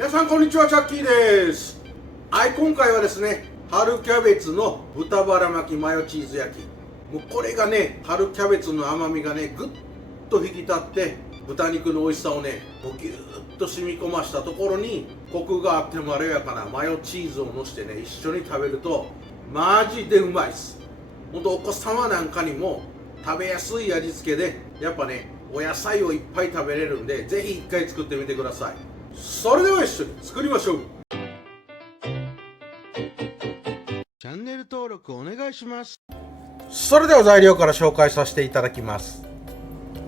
皆さんこんにちは、チャッキーです。はい、今回はですね、春キャベツの豚バラ巻きマヨチーズ焼き。もうこれがね、春キャベツの甘みがね、ぐっと引き立って豚肉の美味しさをね、もうギューッと染み込ましたところにコクがあってまろやかなマヨチーズをのしてね、一緒に食べるとマジでうまいっす。ほんとお子様なんかにも食べやすい味付けで、やっぱね、お野菜をいっぱい食べれるんで、ぜひ一回作ってみてください。それでは一緒に作りましょう。チャンネル登録お願いします。それでは材料から紹介させていただきます。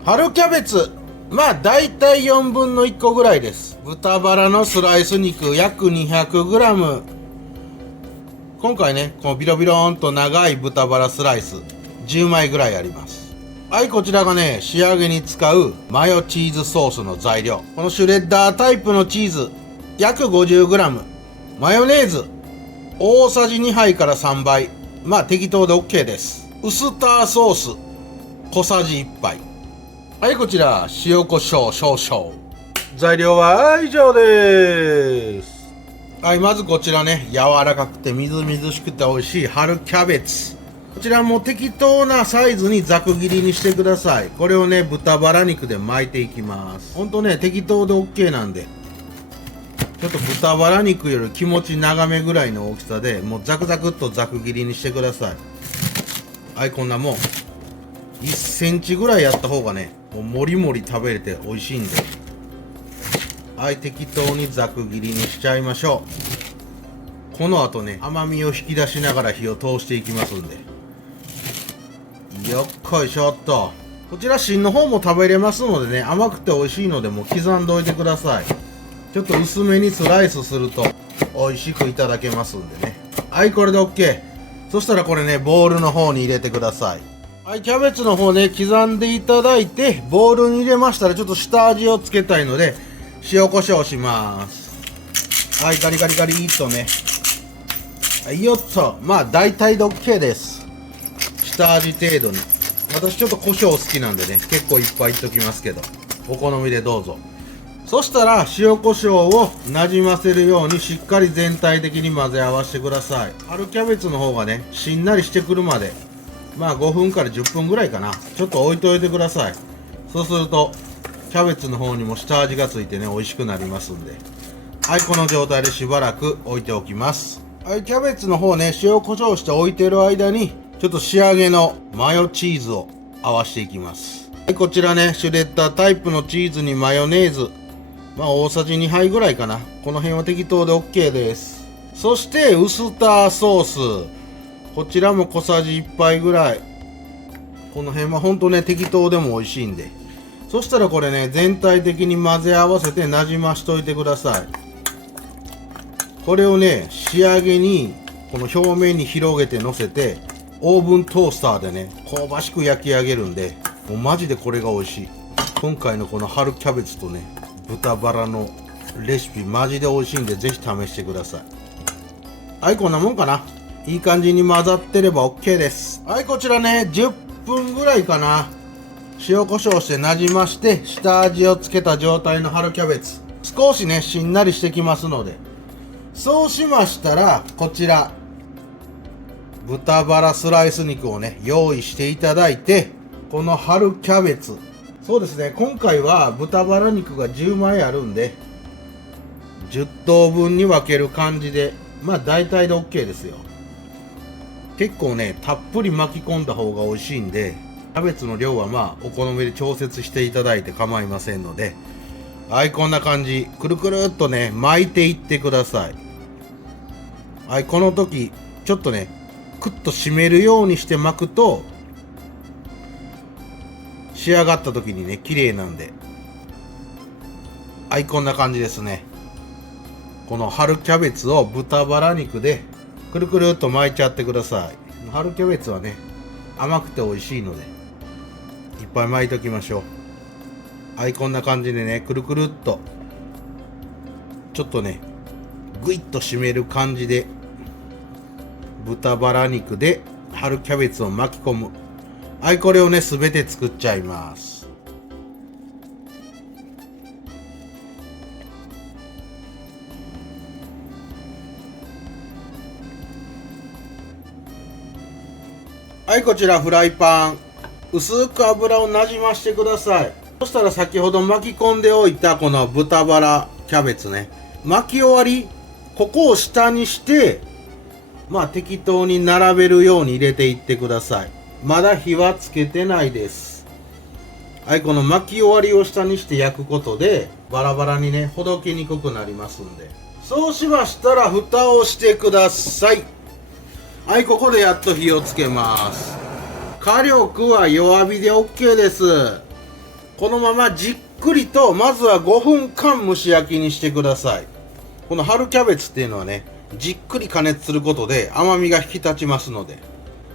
春キャベツ、まあだいたい4分の1個ぐらいです。豚バラのスライス肉約 200g。 今回ね、このビロビローンと長い豚バラスライス10枚ぐらいあります。はい、こちらがね、仕上げに使うマヨチーズソースの材料。このシュレッダータイプのチーズ約 50g。 マヨネーズ大さじ2杯から3杯、まあ適当で OK です。ウスターソース小さじ1杯。はい、こちら塩コショウ少々。材料は以上です。はい、まずこちらね、柔らかくてみずみずしくて美味しい春キャベツ。こちらも適当なサイズにざく切りにしてください。これをね、豚バラ肉で巻いていきます。ほんとね、適当で OK なんで、ちょっと豚バラ肉より気持ち長めぐらいの大きさで、もうザクザクっとざく切りにしてください。はい、こんなもん1センチぐらいやった方がね、もうもりもり食べれて美味しいんで、はい、適当にざく切りにしちゃいましょう。この後ね、甘みを引き出しながら火を通していきますんで、よっこいしょっと。こちら芯の方も食べれますのでね、甘くて美味しいのでもう刻んでおいてください。ちょっと薄めにスライスすると美味しくいただけますんでね。はい、これで OK。 そしたらこれね、ボウルの方に入れてください。はい、キャベツの方ね、刻んでいただいてボウルに入れましたら、ちょっと下味をつけたいので塩コショウします。はい、ガリガリガリっとね、はい、よっと。まあ大体で OK です。下味程度に。私ちょっと胡椒好きなんでね、結構いっぱいいっときますけど、お好みでどうぞ。そしたら塩コショウをなじませるようにしっかり全体的に混ぜ合わせてください。春キャベツの方がね、しんなりしてくるまで、まあ5分から10分ぐらいかな、ちょっと置いといてください。そうするとキャベツの方にも下味がついてね、美味しくなりますんで。はい、この状態でしばらく置いておきます。はい、キャベツの方ね、塩コショウして置いてる間にちょっと仕上げのマヨチーズを合わせていきます。はい、こちらね、シュレッダータイプのチーズにマヨネーズ、まあ大さじ2杯ぐらいかな。この辺は適当で OK です。そしてウスターソース、こちらも小さじ1杯ぐらい。この辺はほんとね、適当でも美味しいんで。そしたらこれね、全体的に混ぜ合わせてなじましといてください。これをね、仕上げにこの表面に広げて乗せてオーブントースターでね、香ばしく焼き上げるんで、もうマジでこれが美味しい。今回のこの春キャベツとね、豚バラのレシピマジで美味しいんで、ぜひ試してください。はい、こんなもんかな。いい感じに混ざってれば OK です。はい、こちらね、10分ぐらいかな、塩コショウしてなじまして下味をつけた状態の春キャベツ、少しねしんなりしてきますので、そうしましたらこちら豚バラスライス肉をね用意していただいて、この春キャベツ、そうですね、今回は豚バラ肉が10枚あるんで10等分に分ける感じで、まあ大体で OK ですよ。結構ねたっぷり巻き込んだ方が美味しいんで、キャベツの量はまあお好みで調節していただいて構いませんので、はい、こんな感じ、くるくるっとね巻いていってください。はい、この時ちょっとねクッと締めるようにして巻くと仕上がった時にね綺麗なんで。はい、こんな感じですね。この春キャベツを豚バラ肉でくるくるっと巻いちゃってください。春キャベツはね甘くて美味しいのでいっぱい巻いておきましょう。はい、こんな感じでね、くるくるっとちょっとねぐいっと締める感じで豚バラ肉で春キャベツを巻き込む。はい、これをね全て作っちゃいます。はい、こちらフライパン。薄く油をなじましてください。そしたら先ほど巻き込んでおいたこの豚バラキャベツね。巻き終わり、ここを下にして、適当に並べるように入れていってください。まだ火はつけてないです。はい、この巻き終わりを下にして焼くことで、バラバラにね、ほどけにくくなりますんで。そうしましたら、蓋をしてください。はい、ここでやっと火をつけます。火力は弱火で OK です。このままじっくりと、まずは5分間蒸し焼きにしてください。この春キャベツっていうのはね、じっくり加熱することで甘みが引き立ちますので、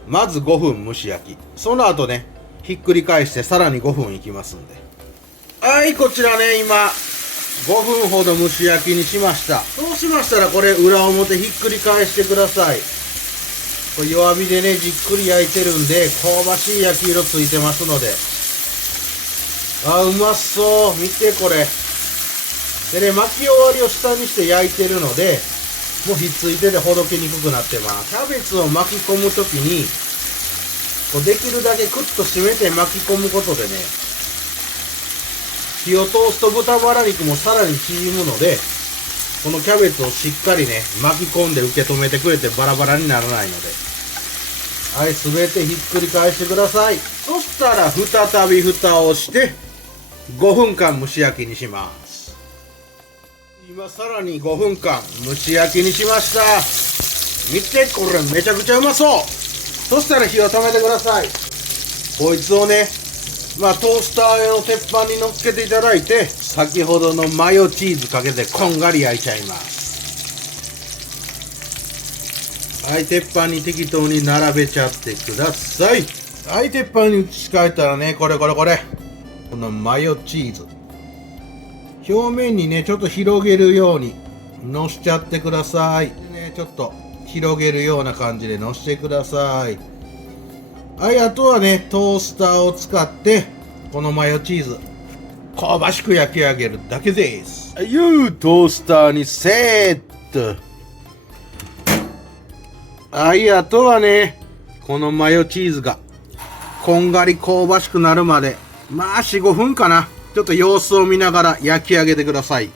まず5分蒸し焼き。その後ね、ひっくり返してさらに5分いきますんで。はい、こちらね、今、5分ほど蒸し焼きにしました。そうしましたらこれ裏表ひっくり返してください。これ弱火でね、じっくり焼いてるんで、香ばしい焼き色ついてますので。うまそう。見てこれ。でね、巻き終わりを下にして焼いてるので、もうひっついててほどけにくくなってます。キャベツを巻き込むときに、できるだけクッと締めて巻き込むことでね、火を通すと豚バラ肉もさらに縮むので、このキャベツをしっかりね、巻き込んで受け止めてくれてバラバラにならないので。はい、すべてひっくり返してください。そしたら再び蓋をして、5分間蒸し焼きにします。今さらに5分間蒸し焼きにしました。見て、これめちゃくちゃうまそう。そしたら火を止めてください。こいつをね、トースター用の鉄板に乗っけていただいて、先ほどのマヨチーズかけてこんがり焼いちゃいます。はい、鉄板に適当に並べちゃってください。はい、鉄板に移し替えたらね、これ。このマヨチーズ。表面にね、ちょっと広げるようにのしちゃってください。ね、ちょっと広げるような感じでのしてください。はい、あとはね、トースターを使って、このマヨチーズ、香ばしく焼き上げるだけです。トースターにセット。はい、あとはね、このマヨチーズが、こんがり香ばしくなるまで、4、5分かな。ちょっと様子を見ながら焼き上げてください。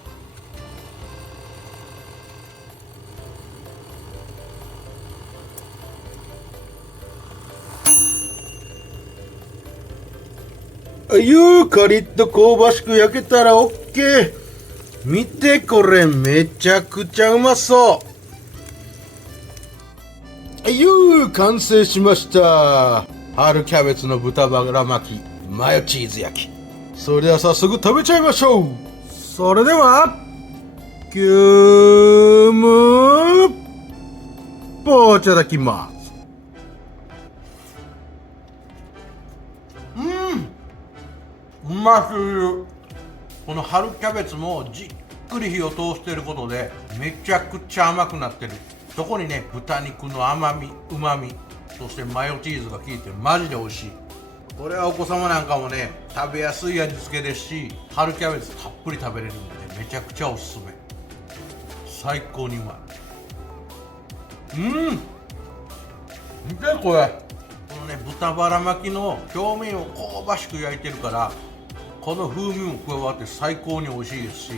カリッと香ばしく焼けたら OK。見てこれめちゃくちゃうまそう。完成しました。春キャベツの豚バラ巻き、マヨチーズ焼き。それでは早速食べちゃいましょう。それでは、キュームポーいただきます。うますぎる。この春キャベツもじっくり火を通していることでめちゃくちゃ甘くなってる。そこにね、豚肉の甘み、旨み、そしてマヨチーズが効いてマジで美味しい。これはお子様なんかもね、食べやすい味付けですし、春キャベツたっぷり食べれるんでね、めちゃくちゃおすすめ。最高にうまい。見てこれ。このね、豚バラ巻きの表面を香ばしく焼いてるから、この風味も加わって最高に美味しいですし、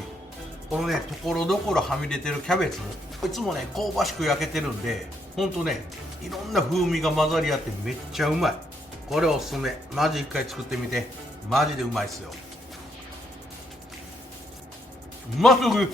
このね、ところどころはみ出てるキャベツもいつもね、香ばしく焼けてるんで、ほんとね、いろんな風味が混ざり合ってめっちゃうまい。これおすすめ。マジ一回作ってみて。マジでうまいっすよ。うますぎ。